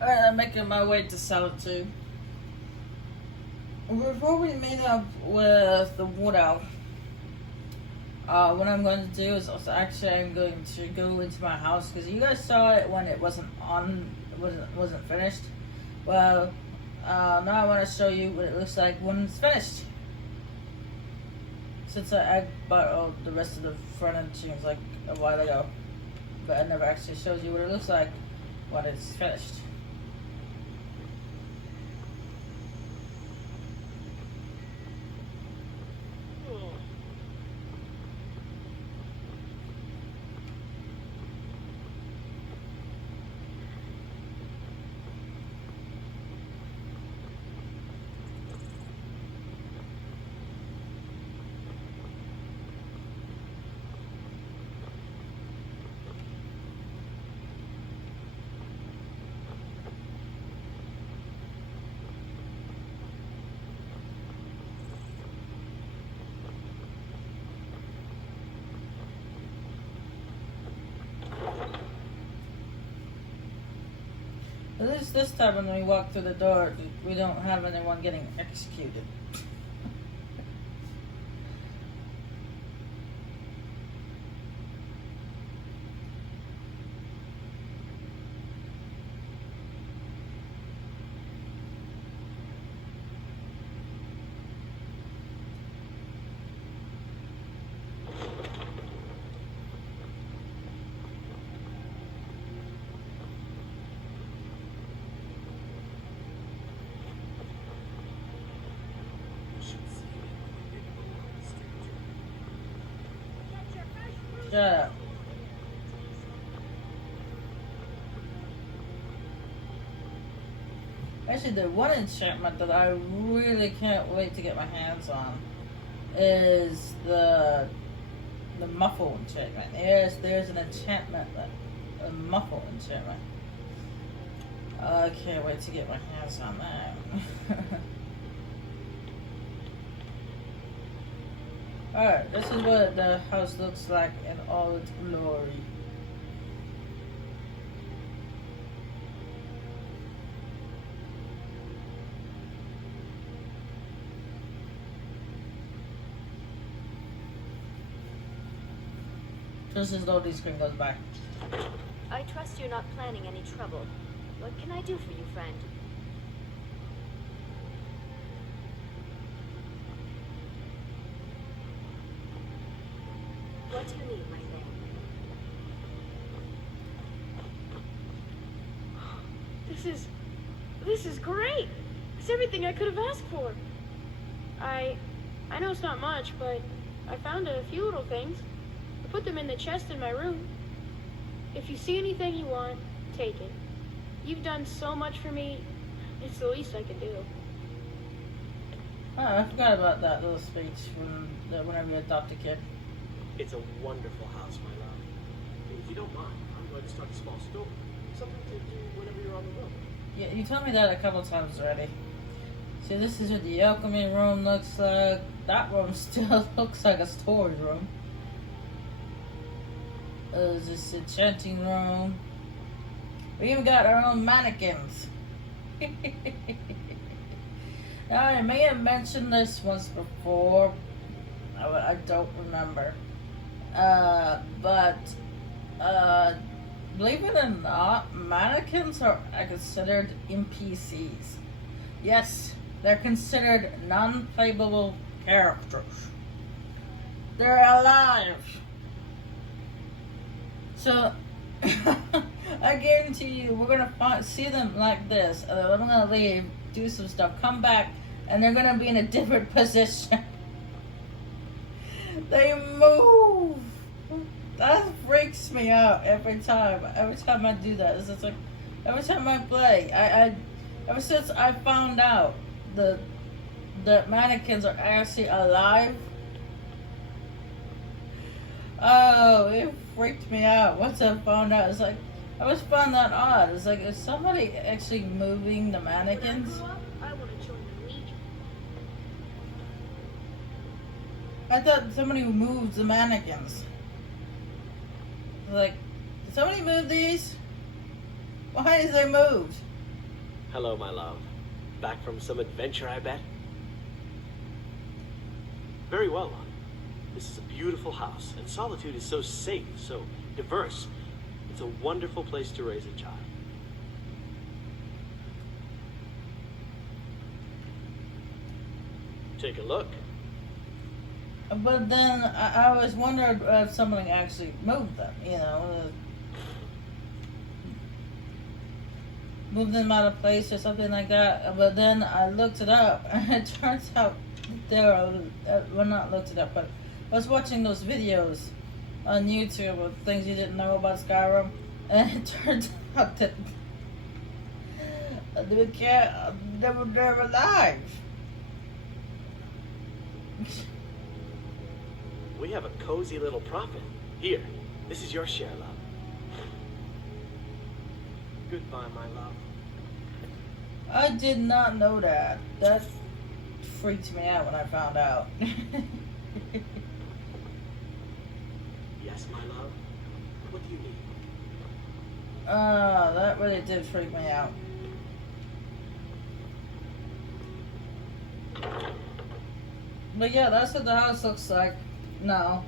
Alright, I'm making my way to Solitude. Before we meet up with the Wood Elf, what I'm going to do is I'm going to go into my house because you guys saw it when it wasn't finished. Well, now I want to show you what it looks like when it's finished. Since I bought all the rest of the front end tunes like a while ago, but I never actually showed you what it looks like when it's finished. At least this time when we walk through the door, we don't have anyone getting executed. Shut up. Actually, the one enchantment that I really can't wait to get my hands on is the muffle enchantment. Yes, there's an enchantment, a muffle enchantment. I can't wait to get my hands on that. Alright, this is what the house looks like in all its glory. Just as loading screen goes by. I trust you're not planning any trouble. What can I do for you, friend? What do you need, my thing? This is great! It's everything I could have asked for. I know it's not much, but I found a few little things. I put them in the chest in my room. If you see anything you want, take it. You've done so much for me, it's the least I can do. Oh, I forgot about that little speech whenever you adopt a kid. It's a wonderful house, my love. If you don't mind, I'm going to start a small store. Something to do whenever you're on the road. Yeah, you told me that a couple times already. See, this is what the alchemy room looks like. That room still looks like a storage room. There's this enchanting room. We even got our own mannequins. Now, I may have mentioned this once before. I don't remember. But believe it or not, mannequins are considered NPCs. Yes, they're considered non-playable characters. They're alive. So, I guarantee you, we're gonna see them like this, and then I'm gonna leave, do some stuff, come back, and they're gonna be in a different position. They move. That freaks me out every time. Every time I do that, it's just like every time I play. I ever since I found out that mannequins are actually alive. Oh, it freaked me out once I found out. It's like I always found that odd. It's like, is somebody actually moving the mannequins? I want to join the Legion. I thought somebody moved the mannequins. Like, did somebody move these? Why is they moved? Hello, my love. Back from some adventure, I bet? Very well, love. This is a beautiful house, and Solitude is so safe, so diverse. It's a wonderful place to raise a child. Take a look. But then I always wondered if somebody actually moved them, you know. Moved them out of place or something like that. But then I looked it up, and it turns out there are, well, not looked it up, but I was watching those videos on YouTube of things you didn't know about Skyrim, and it turns out that they were alive. We have a cozy little profit. Here, this is your share, love. Goodbye, my love. I did not know that. That freaked me out when I found out. Yes, my love. What do you need? That really did freak me out. But yeah, that's what the house looks like now.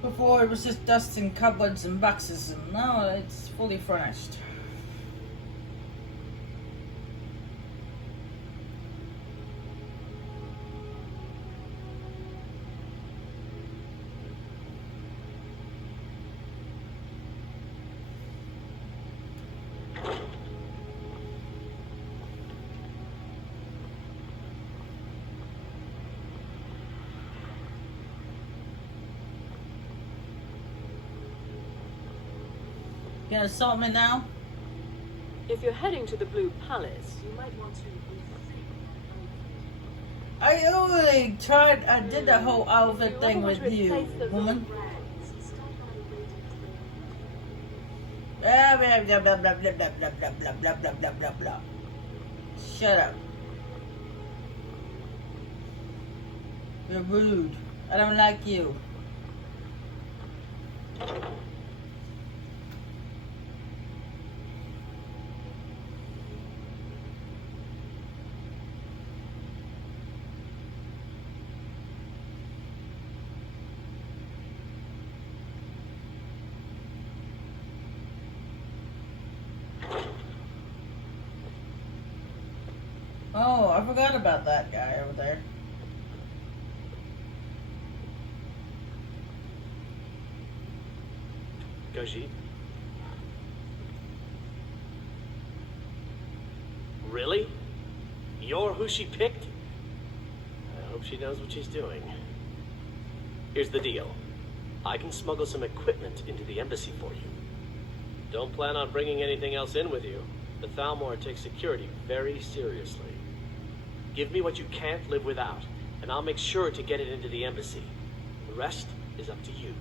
Before it was just dust and cupboards and boxes, and now it's fully furnished. You gonna assault me now? If you're heading to the Blue Palace, You might want to... I only tried, I did the whole outfit You thing ever want with to you, replace the woman. rags? Blah, blah, blah, blah, blah, blah, blah, blah, blah, blah, blah, blah, blah, blah. Shut up. You're rude. I don't like you. Oh, I forgot about that guy over there. Gajit? Really? You're who she picked? I hope she knows what she's doing. Here's the deal. I can smuggle some equipment into the embassy for you. Don't plan on bringing anything else in with you. The Thalmor takes security very seriously. Give me what you can't live without, and I'll make sure to get it into the embassy. The rest is up to you.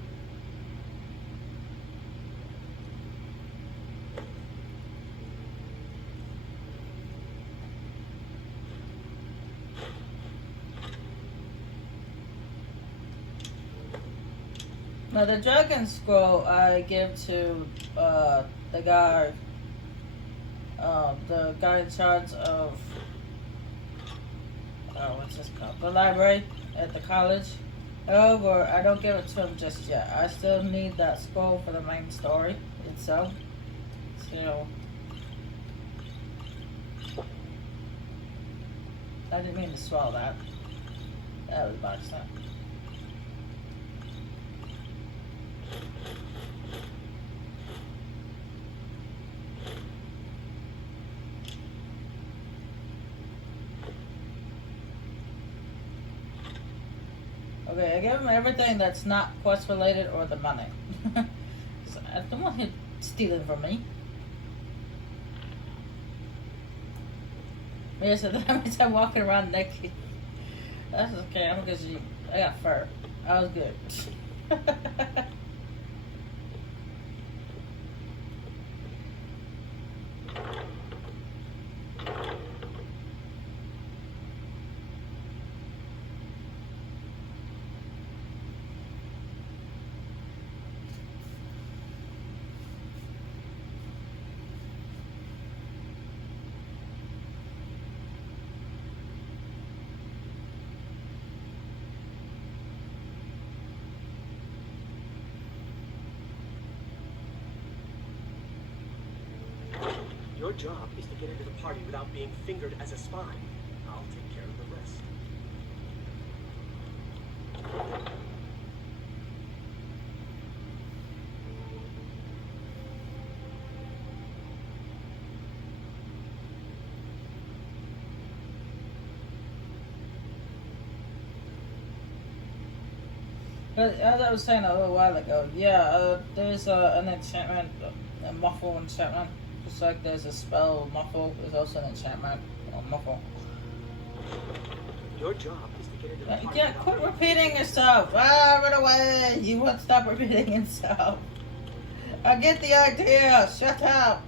Now the dragon scroll I give to the guy in charge of what's this called? The library at the college. However, I don't give it to him just yet. I still need that scroll for the main story itself. So I didn't mean to swallow that. That was by accident. Okay, I give him everything that's not quest related or the money. So I don't want him stealing from me. Yeah, so that means I'm walking around naked. That's okay, I'm because I got fur. I was good. Your job is to get into the party without being fingered as a spy. I'll take care of the rest. But as I was saying a little while ago, yeah, there's an enchantment, a muffle enchantment. Just like there's a spell muffle, there's also an enchantment, muffle. Your job is to get into the party. Yeah, quit repeating yourself. Ah, run away. You won't stop repeating yourself. I get the idea. Shut up.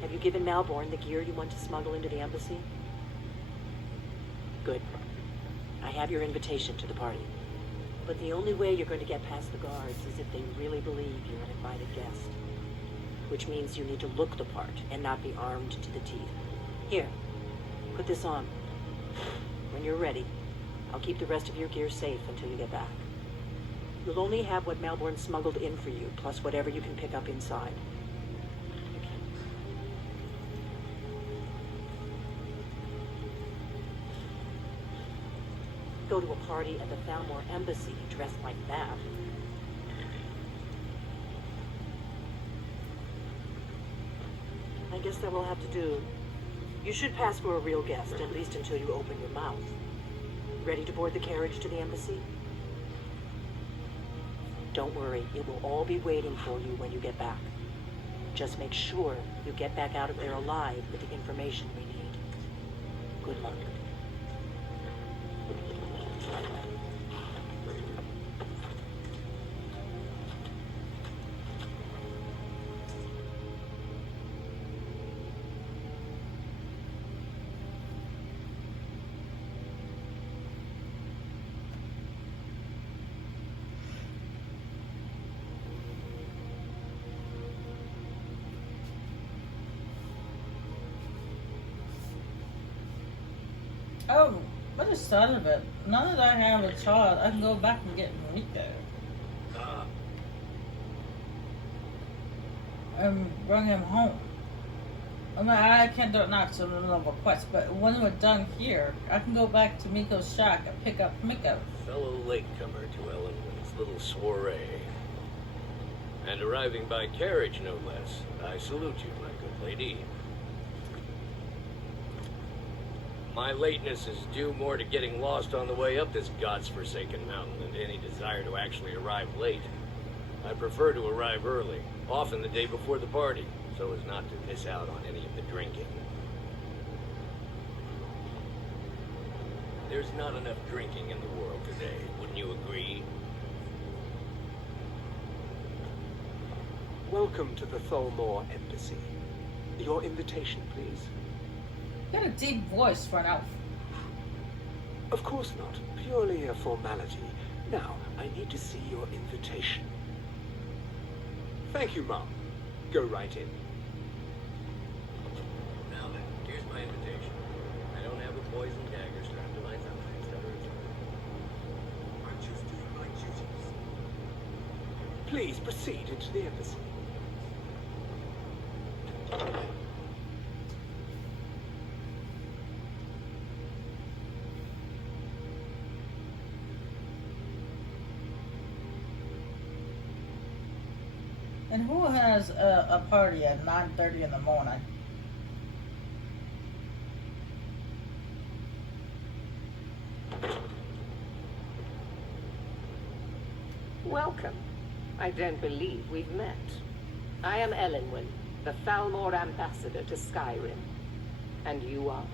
Have you given Malborn the gear you want to smuggle into the embassy? Good. I have your invitation to the party. But the only way you're going to get past the guards is if they really believe you're an invited guest. Which means you need to look the part and not be armed to the teeth. Here, put this on. When you're ready, I'll keep the rest of your gear safe until you get back. You'll only have what Malborn smuggled in for you, plus whatever you can pick up inside. Go to a party at the Thalmor embassy dressed like that. I guess that will have to do. You should pass for a real guest, at least until you open your mouth. Ready to board the carriage to the embassy? Don't worry, it will all be waiting for you when you get back. Just make sure you get back out of there alive with the information we need. Good luck. Oh, I just thought of it. Now that I have a child, I can go back and get Rico. And bring him home. I mean, I can't do it now because I'm in the middle of a quest, but when we're done here, I can go back to Miko's shack and pick up Miko. Fellow latecomer to Ellenwood's little soiree. And arriving by carriage, no less. I salute you, my good lady. My lateness is due more to getting lost on the way up this god's-forsaken mountain than to any desire to actually arrive late. I prefer to arrive early, often the day before the party, so as not to miss out on any of the drinking. There's not enough drinking in the world today, wouldn't you agree? Welcome to the Thalmor Embassy. Your invitation, please. You got a deep voice for an elf. Of course not. Purely a formality. Now, I need to see your invitation. Thank you, Mum. Go right in. Now then, here's my invitation. I don't have a poison dagger strapped to my thigh, etc. I'm just doing my duties. Please proceed into the embassy. And who has a party at 9:30 in the morning? Welcome. I don't believe we've met. I am Ellenwood, the Thalmor ambassador to Skyrim. And you are?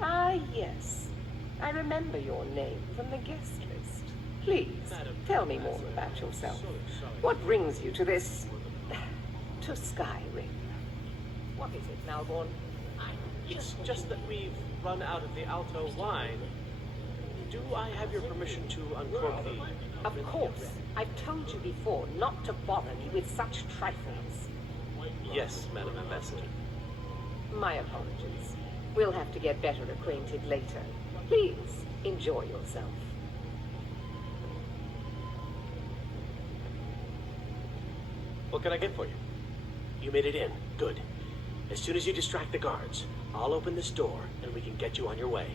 Ah, yes. I remember your name from the guest list. Please, tell me more about yourself. What brings you to this... to Skyrim? What is it, Malborn? It's just that we've run out of the Alto wine. Do I have your permission to uncork the... Of course. I've told you before not to bother me with such trifles. Yes, Madam Ambassador. My apologies. We'll have to get better acquainted later. Please, enjoy yourself. What can I get for you? You made it in. Good. As soon as you distract the guards, I'll open this door and we can get you on your way.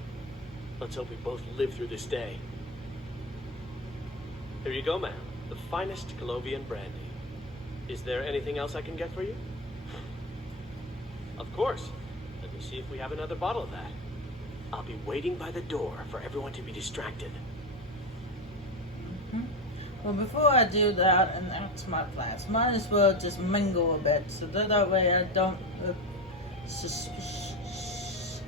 Let's hope we both live through this day. Here you go, ma'am. The finest Colovian brandy. Is there anything else I can get for you? Of course. Let me see if we have another bottle of that. I'll be waiting by the door for everyone to be distracted. Well, before I do that, and that's my plans, might as well just mingle a bit, so that way I don't look suspicious.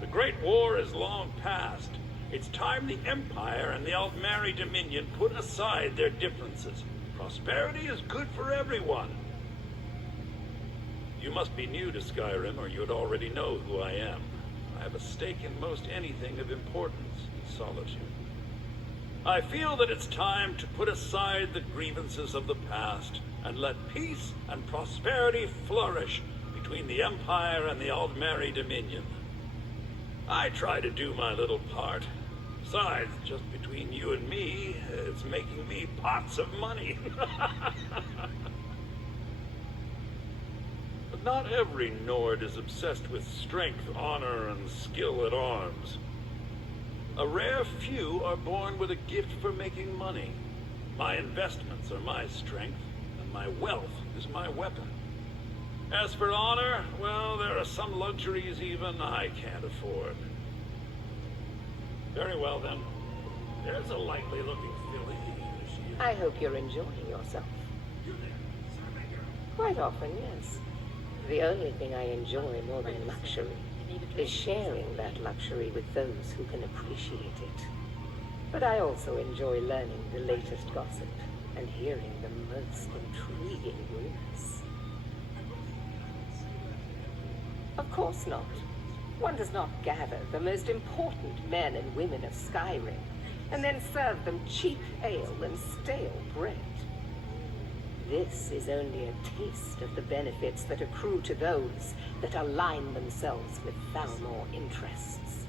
The Great War is long past. It's time the Empire and the Aldmeri Dominion put aside their differences. Prosperity is good for everyone. You must be new to Skyrim, or you'd already know who I am. I have a stake in most anything of importance in Solitude. I feel that it's time to put aside the grievances of the past and let peace and prosperity flourish between the Empire and the Aldmeri Dominion. I try to do my little part. Besides, just between you and me, it's making me pots of money. But not every Nord is obsessed with strength, honor, and skill at arms. A rare few are born with a gift for making money. My investments are my strength, and my wealth is my weapon. As for honor, well, there are some luxuries even I can't afford. Very well, then. There's a likely-looking filly. I hope you're enjoying yourself. Quite often, yes. The only thing I enjoy more than luxury is sharing that luxury with those who can appreciate it. But I also enjoy learning the latest gossip and hearing the most intriguing rumors. Of course not. One does not gather the most important men and women of Skyrim and then serve them cheap ale and stale bread. This is only a taste of the benefits that accrue to those that align themselves with Thalmor interests.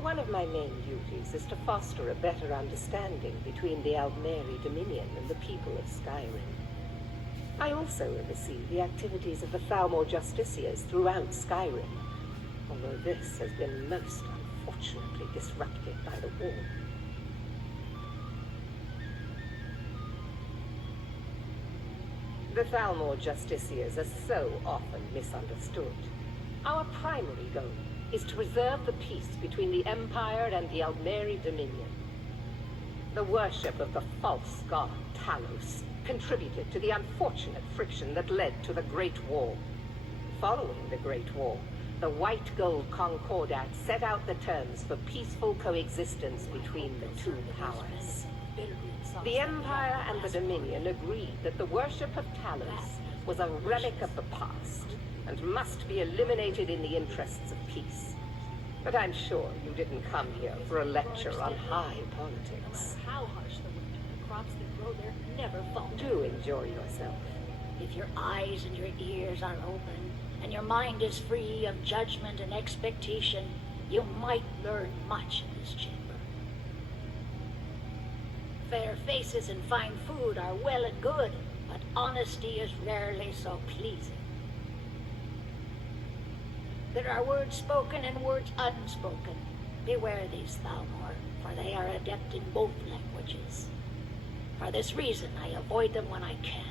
One of my main duties is to foster a better understanding between the Aldmeri Dominion and the people of Skyrim. I also oversee the activities of the Thalmor Justiciars throughout Skyrim, although this has been most unfortunately disrupted by the war. The Thalmor Justiciars are so often misunderstood. Our primary goal is to preserve the peace between the Empire and the Aldmeri Dominion. The worship of the false god Talos contributed to the unfortunate friction that led to the Great War. Following the Great War, the White Gold Concordat set out the terms for peaceful coexistence between the two powers. The Empire and the Dominion agreed that the worship of Talos was a relic of the past and must be eliminated in the interests of peace. But I'm sure you didn't come here for a lecture on high politics. How harsh the winter, the crops that grow there never falter. Do enjoy yourself. If your eyes and your ears are open, and your mind is free of judgment and expectation, you might learn much in this chamber. Fair faces and fine food are well and good, but honesty is rarely so pleasing. There are words spoken and words unspoken. Beware these, Thalmor, for they are adept in both languages. For this reason, I avoid them when I can.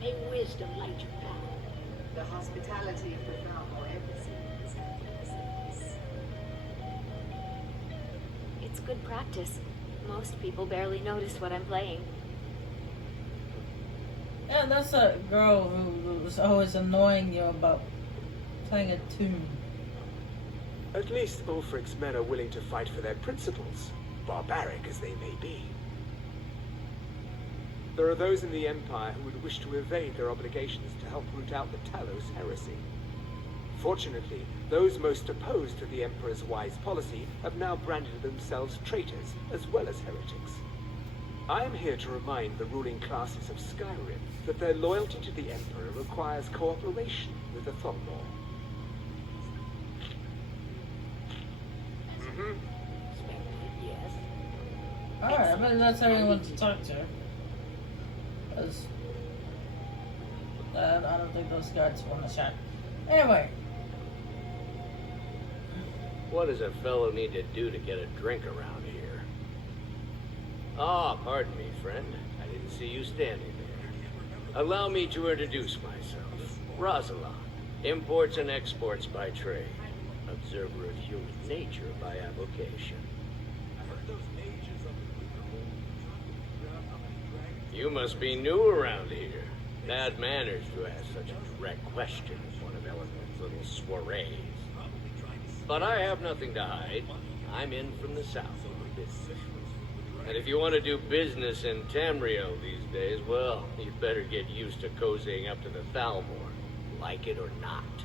May wisdom light your path. The hospitality of the Thalmor Embassy is effortless. It's good practice. Most people barely notice what I'm playing. Yeah, that's a girl who was always annoying you about playing a tune. At least Ulfric's men are willing to fight for their principles, barbaric as they may be. There are those in the Empire who would wish to evade their obligations to help root out the Talos heresy. Fortunately, those most opposed to the Emperor's wise policy have now branded themselves traitors as well as heretics. I am here to remind the ruling classes of Skyrim that their loyalty to the Emperor requires cooperation with the Thalmor. Yes. Alright, but that's how you want to talk to her. 'Cause I don't think those guards want to chat. Anyway. What does a fellow need to do to get a drink around here? Ah, pardon me, friend. I didn't see you standing there. Allow me to introduce myself. Rosalind, imports and exports by trade. Observer of human nature by avocation. You must be new around here. Bad manners to ask such a direct question as one of Eleanor's little soirees. But I have nothing to hide. I'm in from the south on business. And if you want to do business in Tamriel these days, well, you'd better get used to cozying up to the Thalmor, like it or not.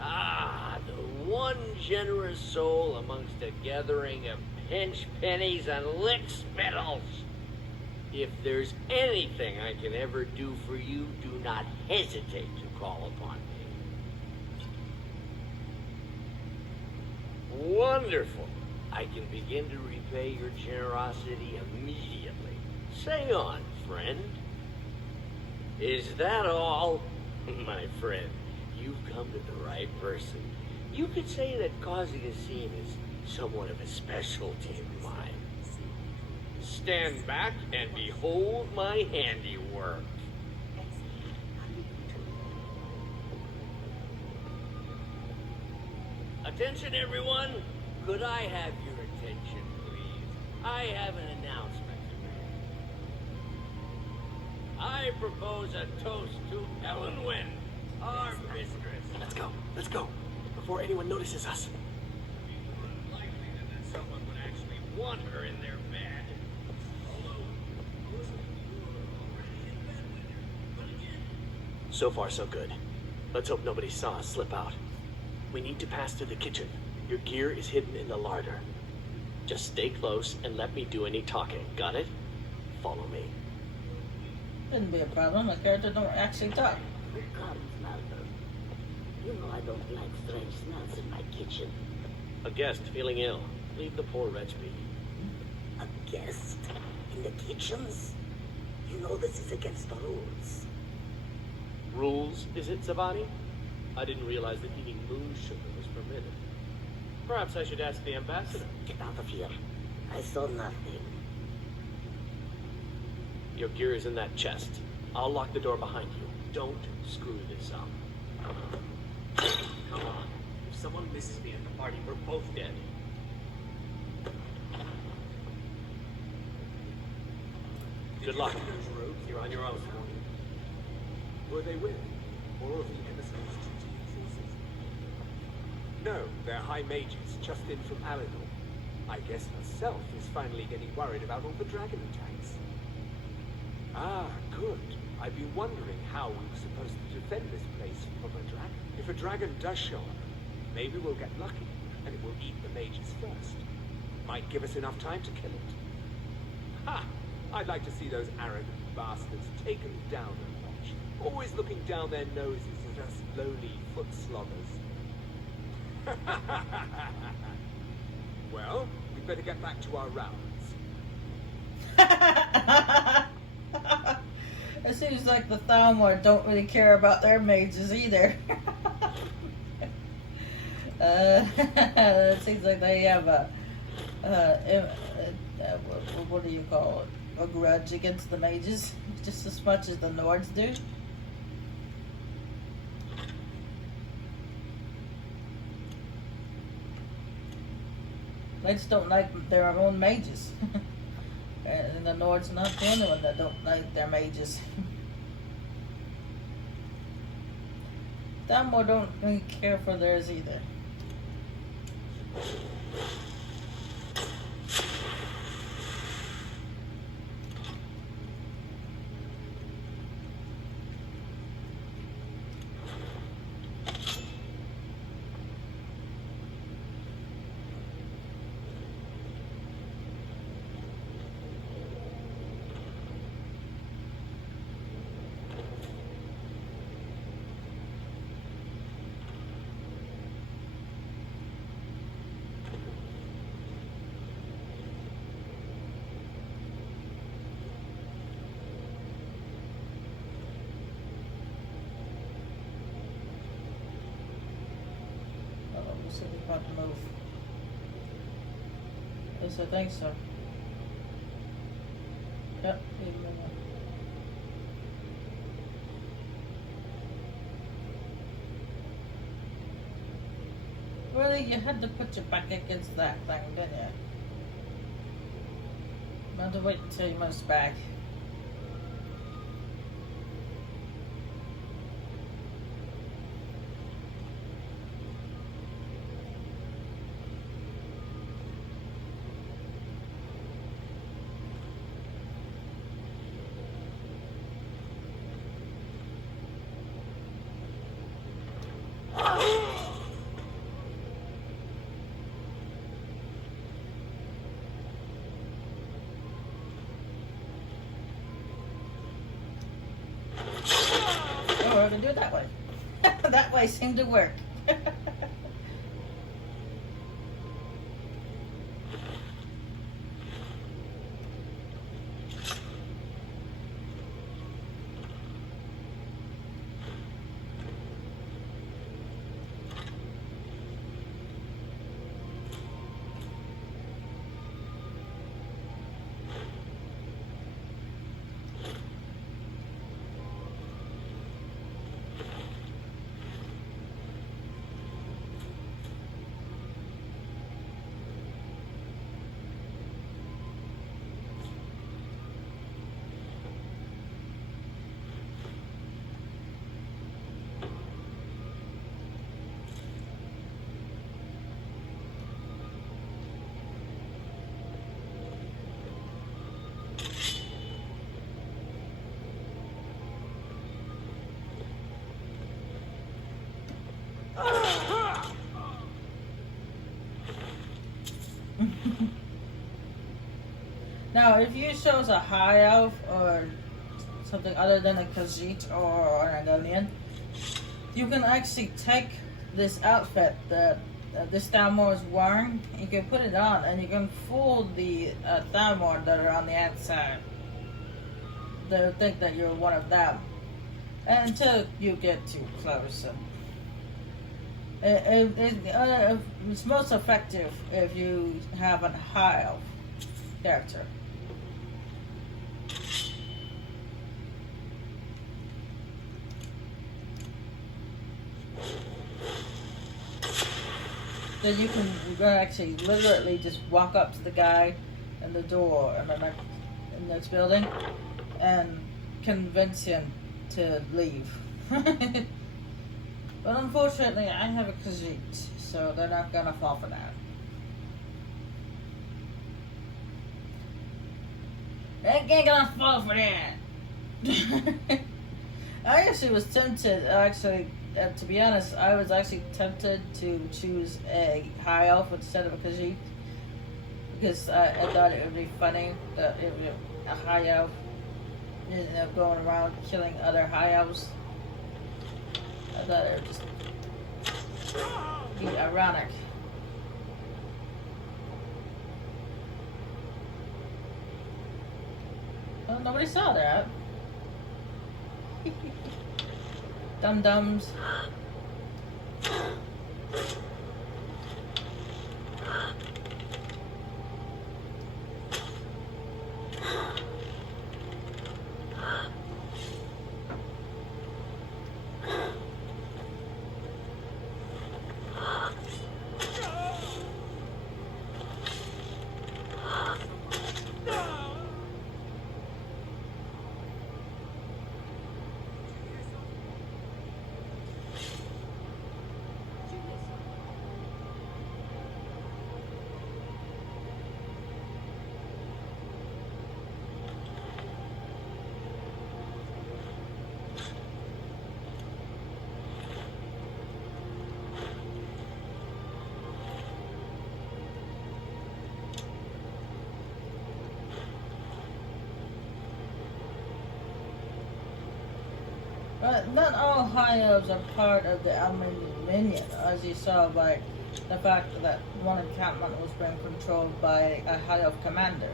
Ah, the one generous soul amongst a gathering of pinch pennies and lick spittles. If there's anything I can ever do for you, do not hesitate to call upon me. Wonderful. I can begin to repay your generosity immediately. Say on, friend. Is that all? My friend, you've come to the right person. You could say that causing a scene is somewhat of a specialty of mine. Stand back and behold my handiwork. Attention, everyone. Could I have your attention, please? I have an announcement to make. I propose a toast to Ellen Wynn, our mistress. Let's go, before anyone notices us. Likely that someone would actually want her in their bed. So far, so good. Let's hope nobody saw us slip out. We need to pass through the kitchen. Your gear is hidden in the larder. Just stay close and let me do any talking. Got it? Follow me. Shouldn't be a problem. My character don't actually talk. Who comes, Malcolm? You know I don't like strange smells in my kitchen. A guest feeling ill. Leave the poor wretch be. A guest? In the kitchens? You know this is against the rules. Rules, is it, Savani? I didn't realize that eating moon sugar was permitted. Perhaps I should ask the ambassador. Get out of here. I saw nothing. Your gear is in that chest. I'll lock the door behind you. Don't screw this up. Come on. If someone misses me at the party, we're both dead. Good luck. You're on your own. Were they with? Or are the emissaries treating forces? No, they're high mages, just in from Alinor. I guess herself is finally getting worried about all the dragon attacks. Ah, good. I've been wondering how we were supposed to defend this place from a dragon. If a dragon does show up, maybe we'll get lucky, and it will eat the mages first. Might give us enough time to kill it. Ha! I'd like to see those arrogant bastards taken down a notch. Always looking down their noses at us lowly foot sloggers. Well, we'd better get back to our rounds. It seems like the Thalmor don't really care about their mages either. It seems like they have what do you call it? A grudge against the mages, just as much as the Nords do. They just don't like their own mages. And the Nords not the only one that don't like their mages. Thalmor don't really care for theirs either. So we're about to move. Yes, I think so. Yep, keep moving. Really, you had to put your back against that thing, didn't you? I had to wait until you moves back. We're gonna do it that way. That way seemed to work. Now, if you chose a high elf or something other than a Khajiit or an Argonian, you can actually take this outfit that this Thalmor is wearing, you can put it on and you can fool the Thalmor that are on the outside. They'll think that you're one of them. And until you get too close. And it's most effective if you have a high elf character. Then you can actually literally just walk up to the guy in the door in the next building and convince him to leave. But unfortunately, I have a Khajiit, so they're not gonna fall for that. They ain't gonna fall for that. I actually was tempted, to be honest, I was actually tempted to choose a high elf instead of a Khajiit. Because I thought it would be funny that if a high elf ended up going around killing other high elves. I thought it would just be ironic. Oh, nobody saw that. Dum-dums. not all high elves are part of the Almond Dominion, as you saw by the fact that one encampment was being controlled by a high elf commander.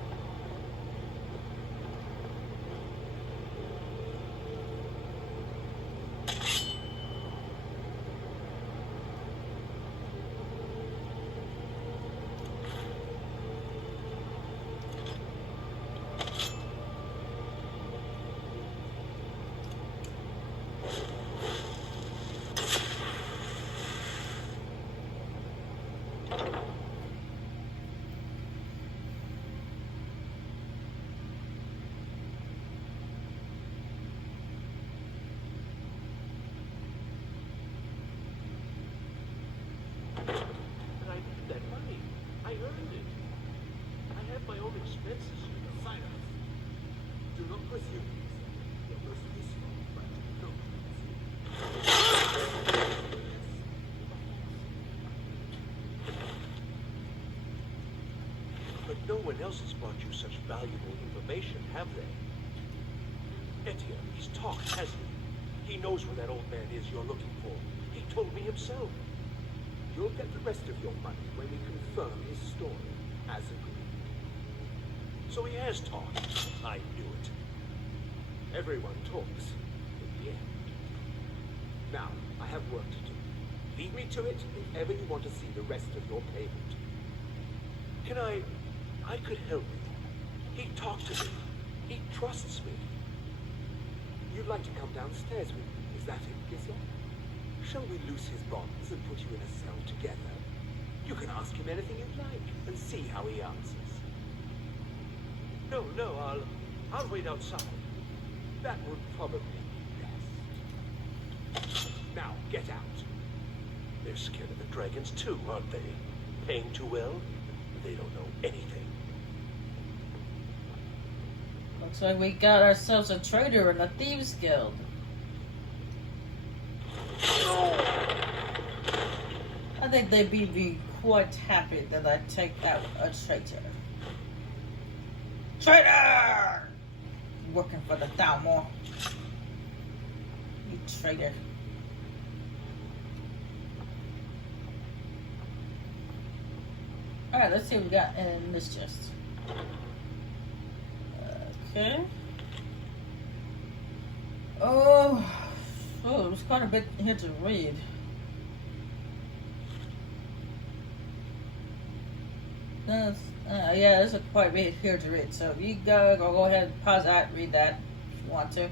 And I need that money. I earned it. I have my own expenses. Silence. Do not pursue these. Your most useful, but don't But no one else has brought you such valuable information, have they? Etienne, he's talked, hasn't he? He knows where that old man is you're looking for. He told me himself. You'll get the rest of your money when we confirm his story, as agreed. So he has talked. I knew it. Everyone talks in the end. Now, I have work to do. Lead me to it if ever you want to see the rest of your payment. Can I could help you. He talked to me. He trusts me. You'd like to come downstairs with me, is that it, Gizya? Shall we loose his bonds and put you in a cell together? You can ask him anything you'd like and see how he answers. No, I'll wait outside. That would probably be best. Now, get out. They're scared of the dragons too, aren't they? Paying too well? They don't know anything. Looks like we got ourselves a traitor in the Thieves Guild. I think they'd be quite happy that I take out a traitor. Traitor! Working for the Thalmor. You traitor. Alright, let's see what we got in this chest. Okay. Oh, there's quite a bit here to read. Yeah, there's quite a bit here to read. So you go ahead and pause that, read that if you want to.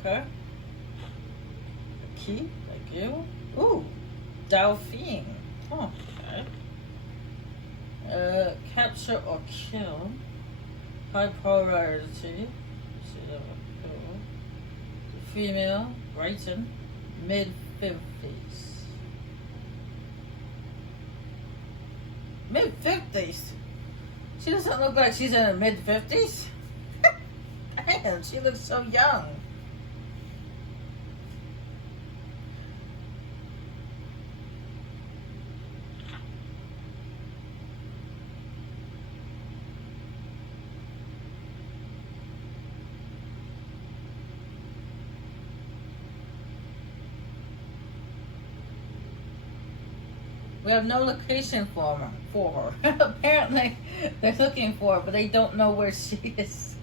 Okay. Key, thank you. Ooh, Delphine. Oh, okay. Capture or kill. High priority. Female, Brighton, mid-50s. Mid-50s? She doesn't look like she's in her mid-50s. Damn, she looks so young. We have no location for her. Apparently, they're looking for her, but they don't know where she is.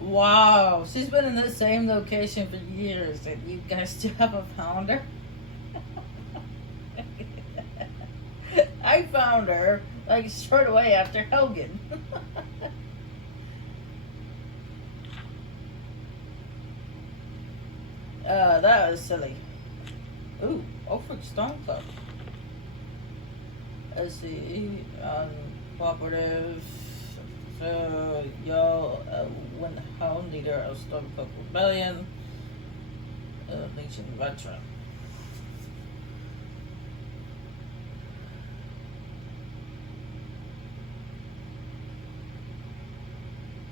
Wow, she's been in the same location for years, and you guys still haven't found her? I found her, like, straight away after Helgen. That was silly. Ooh, Ulfric Stormcloak. Let's see, cooperative. So, y'all, when the Hound, leader of Stormcloak Rebellion, Legion veteran.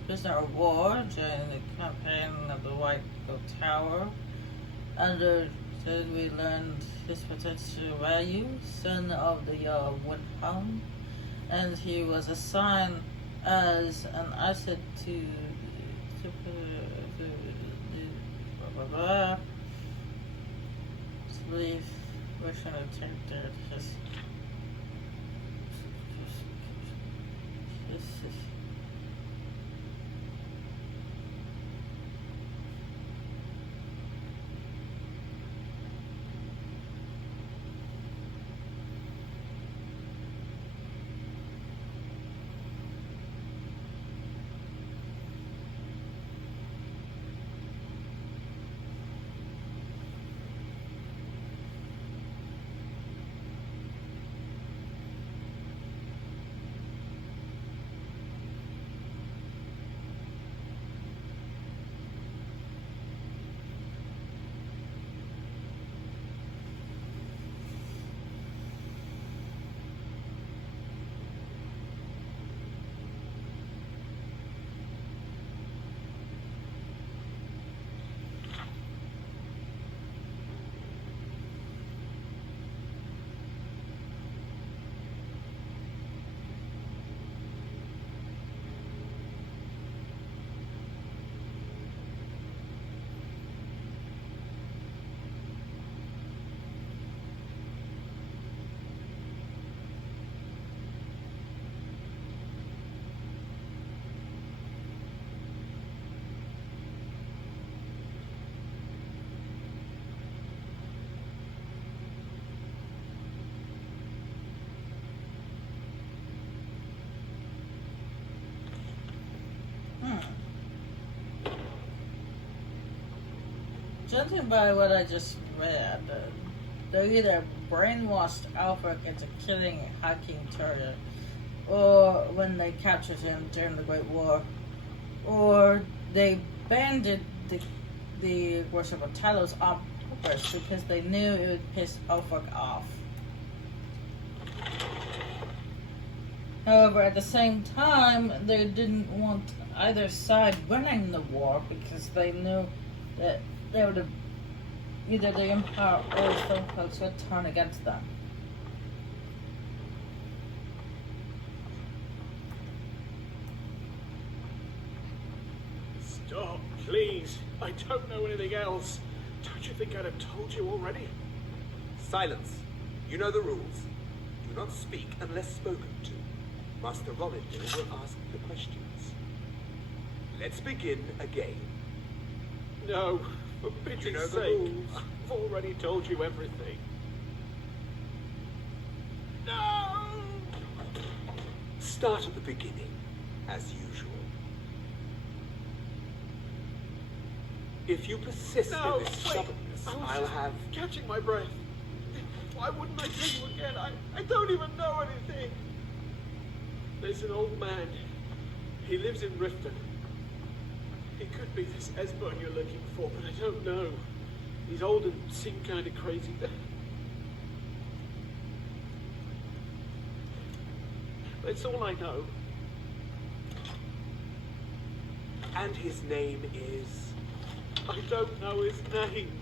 Prisoner of war during the campaign of the White Tower under Instead, we learned his potential value, son of the Windhound, and he was assigned as an asset to blah blah blah. Believe we're gonna take that his Judging by what I just read, they're either brainwashed Alfred into killing Hakim Turya, or when they captured him during the Great War, or they banded the worship of Talos on purpose because they knew it would piss Alfred off. However, at the same time, they didn't want either side winning the war because they knew that they would have either the Empire or the Stone Folks would turn against them. Stop, please. I don't know anything else. Don't you think I'd have told you already? Silence. You know the rules. Do not speak unless spoken to. Master Rollinger will ask the questions. Let's begin again. No, for pity's You know the sake. rules. I've already told you everything. No! Start at the beginning, as usual. If you persist No, in this wait. stubbornness, I was I'll just have... catching my breath. Why wouldn't I tell you again? I don't even know anything. There's an old man. He lives in Riften. He could be this Esbon you're looking for, but I don't know. He's old and seemed kind of crazy. That's all I know. And his name is... I don't know his name.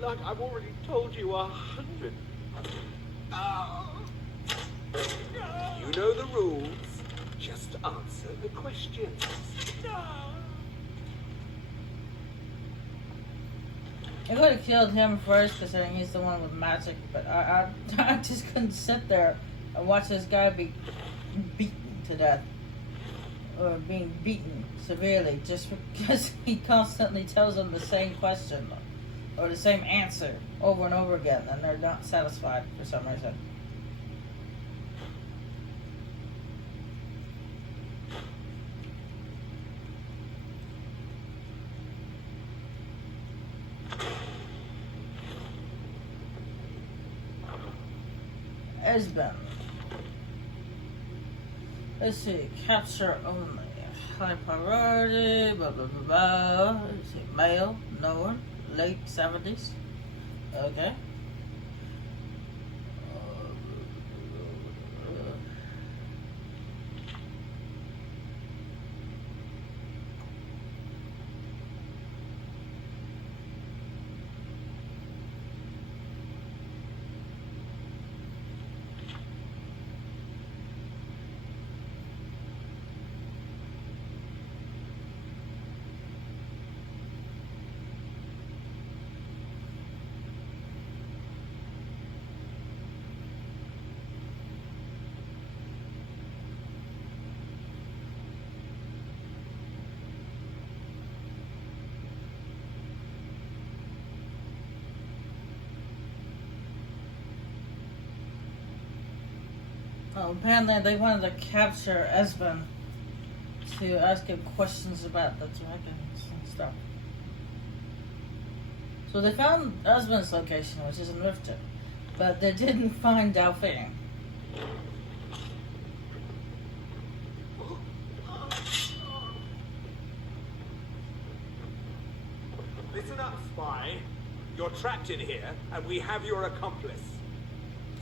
Like I've already told you 100. Oh. You know the rules. Just answer the questions. I would have killed him first, considering he's the one with magic, but I just couldn't sit there and watch this guy be beaten to death. Or being beaten severely just because he constantly tells them the same question or the same answer over and over again, and they're not satisfied for some reason. Esben. Let's see, capture only. High priority, blah blah blah blah. Let's see, male, known, late 70s. Okay. Oh, apparently they wanted to capture Esben to ask him questions about the dragons and stuff. So they found Esben's location, which is in Riften, but they didn't find Delphine. Listen up, spy. You're trapped in here, and we have your accomplice.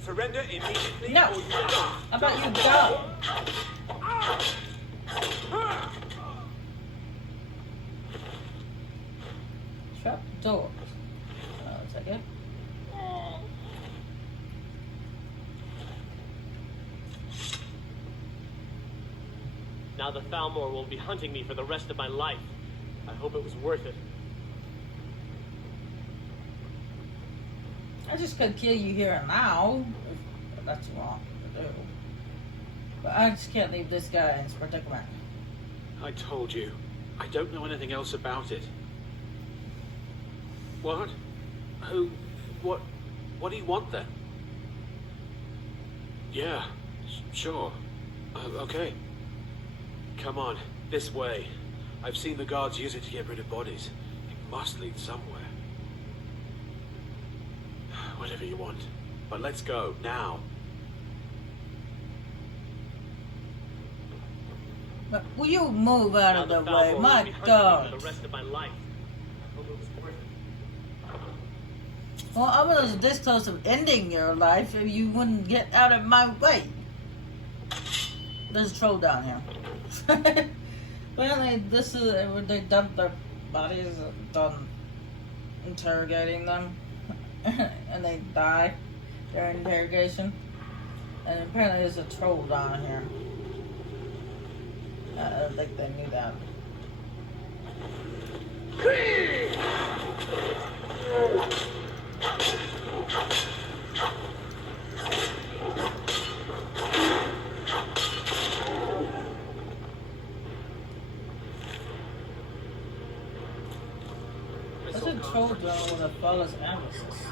Surrender immediately, No! or you don't. How about you go? Trap door. Is that good? Now the Thalmor will be hunting me for the rest of my life. I hope it was worth it. I just could kill you here and now, if that's wrong to do. But I just can't leave this guy in his predicament. I told you. I don't know anything else about it. What? Who? What do you want then? Yeah, sure. Okay. Come on, this way. I've seen the guards use it to get rid of bodies. It must lead somewhere. Whatever you want. But let's go, now. But will you move out of Now the Thalmor way? will My be hunting me God. for the rest of my life. I hope it was worth it. Well, I was this close to ending your life if you wouldn't get out of my way. There's a troll down here. Apparently, this is where they dumped their bodies and done interrogating them. And they die during interrogation. And apparently there's a troll down here. I don't think they knew that. What's a troll doing with a fella's emphasis?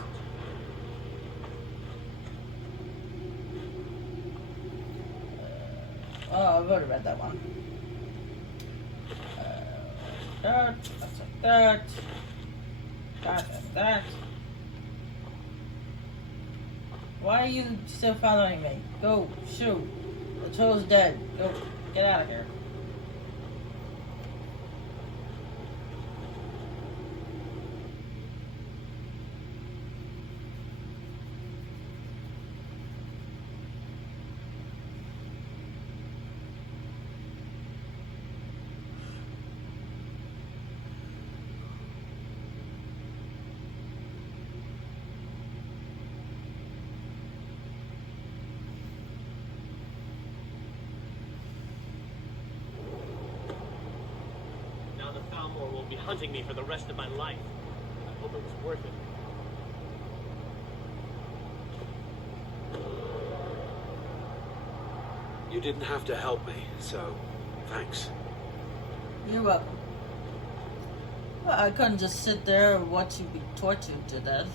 Oh, I've already read that one. That's like that. That's like that. Why are you still following me? Go, shoot. The troll's dead. Go, get out of here. Now the Thalmor will be hunting me for the rest of my life. I hope it was worth it. You didn't have to help me, so thanks. You're welcome. Well, I couldn't just sit there and watch you be tortured to death.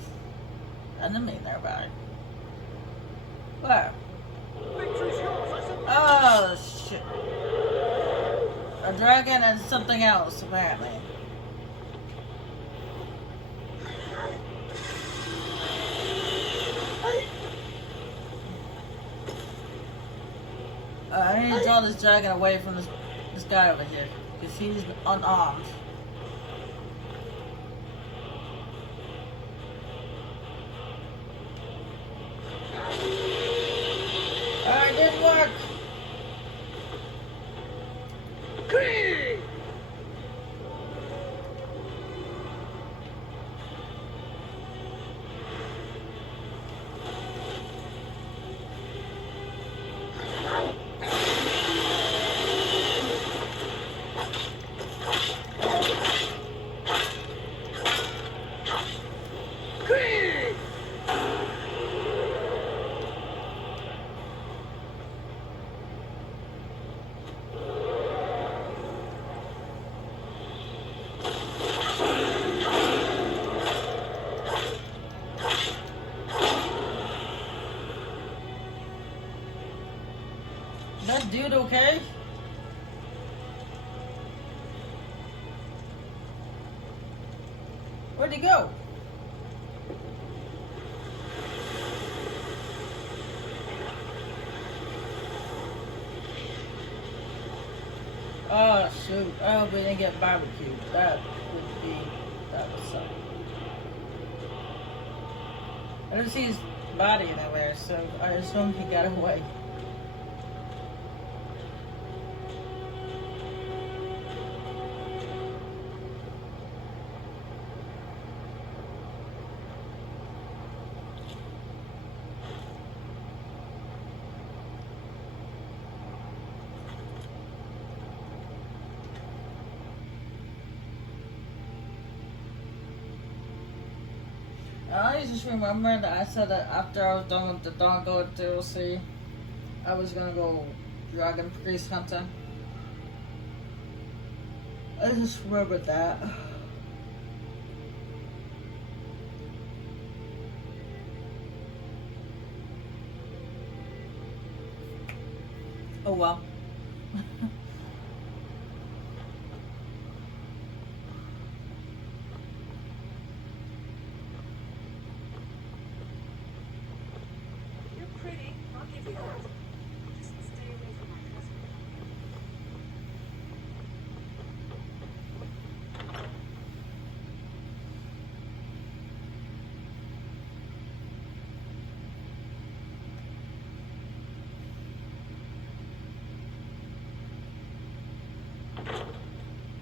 I didn't mean that by it. Where? Oh, shit. A dragon and something else, apparently. I need to draw this dragon away from this guy over here, because he's unarmed. Alright, didn't work. okay? Where'd he go? Oh shoot! I hope we didn't get barbecued. That would suck. I didn't see his body anywhere, so I assumed he got away. I just remember that I said that after I was done with the Dongo DLC, I was gonna go Dragon Priest hunting. I just remembered that. Oh well.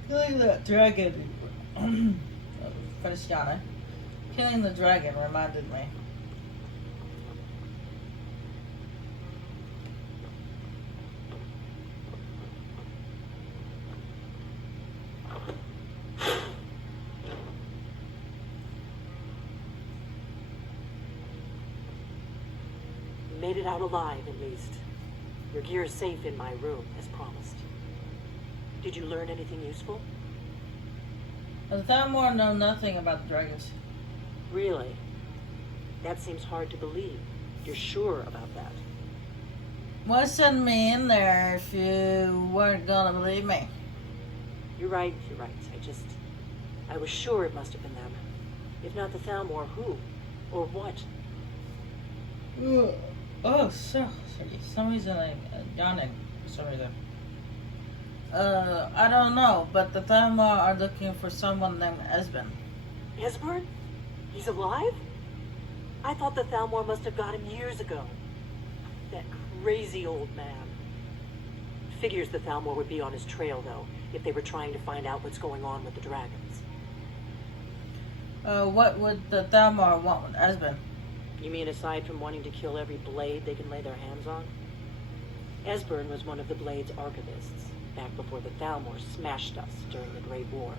Killing that dragon. Feliciana. Killing the dragon reminded me. You made it out alive, at least. Your gear is safe in my room, as promised. Did you learn anything useful? The Thalmor know nothing about the dragons. Really? That seems hard to believe. You're sure about that? Why send me in there if you weren't gonna believe me? You're right. I was sure it must have been them. If not the Thalmor, who? Or what? Oh, so some reason I'm yawning for some reason. I don't know, but the Thalmor are looking for someone named Esben. Esbern? He's alive? I thought the Thalmor must have got him years ago. That crazy old man. Figures the Thalmor would be on his trail, though, if they were trying to find out what's going on with the dragons. What would the Thalmor want with Esben? You mean aside from wanting to kill every blade they can lay their hands on? Esbern was one of the Blade's archivists, back before the Thalmor smashed us during the Great War.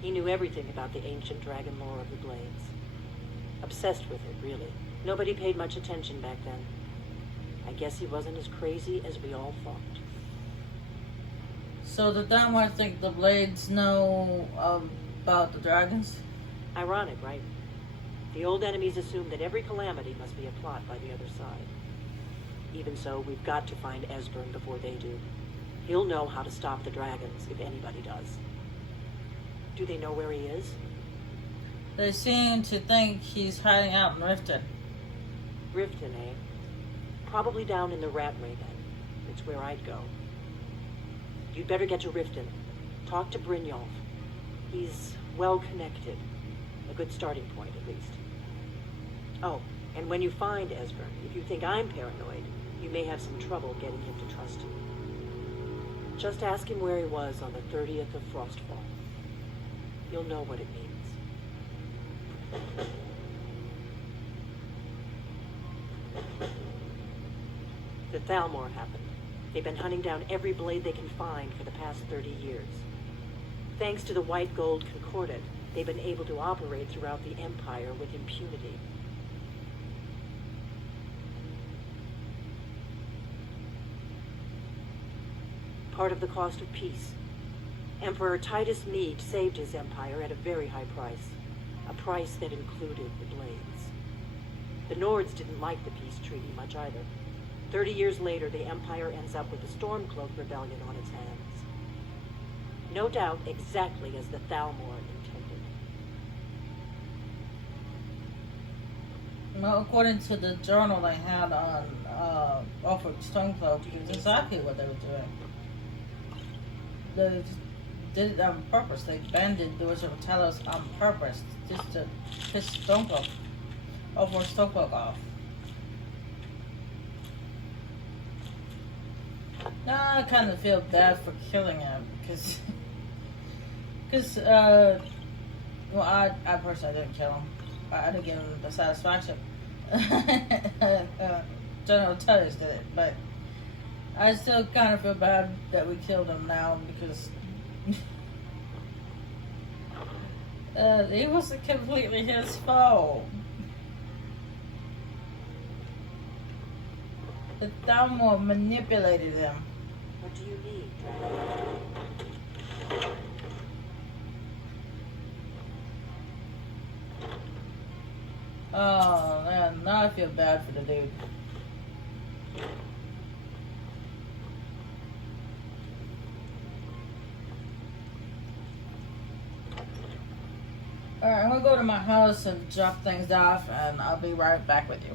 He knew everything about the ancient dragon lore of the Blades. Obsessed with it, really. Nobody paid much attention back then. I guess he wasn't as crazy as we all thought. So the Thalmor think the Blades know about the dragons? Ironic, right? The old enemies assume that every calamity must be a plot by the other side. Even so, we've got to find Esbern before they do. He'll know how to stop the dragons, if anybody does. Do they know where he is? They seem to think he's hiding out in Riften. Riften, eh? Probably down in the Rat Ring, then. It's where I'd go. You'd better get to Riften. Talk to Brynjolf. He's well-connected. A good starting point, at least. Oh, and when you find Esbern, if you think I'm paranoid, you may have some trouble getting him to trust you. Just ask him where he was on the 30th of Frostfall. You'll know what it means. The Thalmor happened. They've been hunting down every blade they can find for the past 30 years. Thanks to the White Gold Concordat, they've been able to operate throughout the Empire with impunity. Part of the cost of peace. Emperor Titus Mede saved his empire at a very high price. A price that included the Blades. The Nords didn't like the peace treaty much either. 30 years later, the Empire ends up with the Stormcloak Rebellion on its hands. No doubt exactly as the Thalmor intended. Well, according to the journal they had on off of Stormcloak, it's exactly what they were doing. They did it on purpose. They banded those of Talos on purpose just to piss Stormcloak off. Now I kind of feel bad for killing him because well, I personally didn't kill him. I didn't give him the satisfaction. General Tutters did it, but I still kind of feel bad that we killed him now because he wasn't completely his fault. The Thalmor manipulated him. What do you need? Oh man, now I feel bad for the dude. Alright, I'm gonna go to my house and drop things off, and I'll be right back with you.